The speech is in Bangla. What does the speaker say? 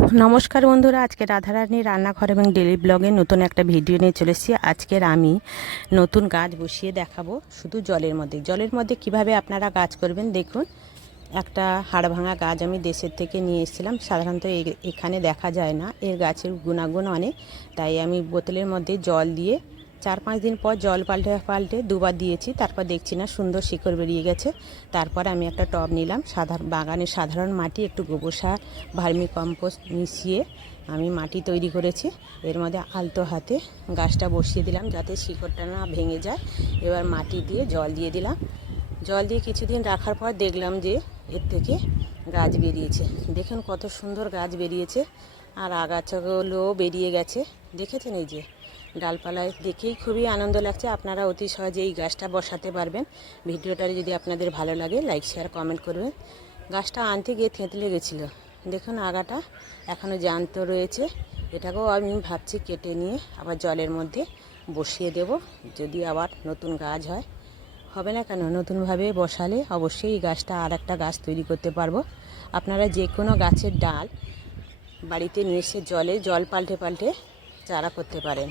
নমস্কার বন্ধুরা, আজকে রাধারানী রান্নাঘর এবং ডেলি ব্লগে নতুন একটা ভিডিও নিয়ে চলে এসেছি। আজকের আমি নতুন গাছ বসিয়ে দেখাবো শুধু জলের মধ্যে কিভাবে আপনারা গাছ করবেন। দেখুন, একটা হাড়ভাঙা গাছ আমি দেশের থেকে নিয়ে এসেছিলাম। সাধারণত এখানে দেখা যায় না, এর গাছের গুণাগুণ অনেক। তাই আমি বোতলের মধ্যে জল দিয়ে 4-5 দিন পর জল পাল্টে দুবার দিয়েছি। তারপর দেখছি না, সুন্দর শিকড় বেরিয়ে গেছে। তারপর আমি একটা টব নিলাম, বাগানের সাধারণ মাটি, একটু গোবর সার, ভার্মি কম্পোস্ট মিশিয়ে আমি মাটি তৈরি করেছি। এর মধ্যে আলতো হাতে গাছটা বসিয়ে দিলাম যাতে শিকড়টা না ভেঙে যায়। এবার মাটি দিয়ে জল দিয়ে দিলাম। জল দিয়ে কিছুদিন রাখার পর দেখলাম যে এর থেকে গাছ বেরিয়েছে। দেখুন কত সুন্দর গাছ বেরিয়েছে, আর আগাছাগুলোও বেরিয়ে গেছে। দেখেছেন, এই যে ডালপালায় দেখেই খুবই আনন্দ লাগছে। আপনারা অতি সহজে এই গাছটা বসাতে পারবেন। ভিডিওটা যদি আপনাদের ভালো লাগে লাইক শেয়ার কমেন্ট করবেন। গাছটা আনতে গিয়ে থেঁতলে গেছিলো, দেখুন আগাটা এখনও জ্যান্ত রয়েছে। এটাকেও আমি ভাবছি কেটে নিয়ে আবার জলের মধ্যে বসিয়ে দেব, যদি আবার নতুন গাছ হয়। হবে না কেন, নতুনভাবে বসালে অবশ্যই এই গাছটা আর একটা গাছ তৈরি করতে পারবো। আপনারা যে কোনো গাছের ডাল বাড়িতে নিয়ে এসে জল পাল্টে চারা করতে পারেন।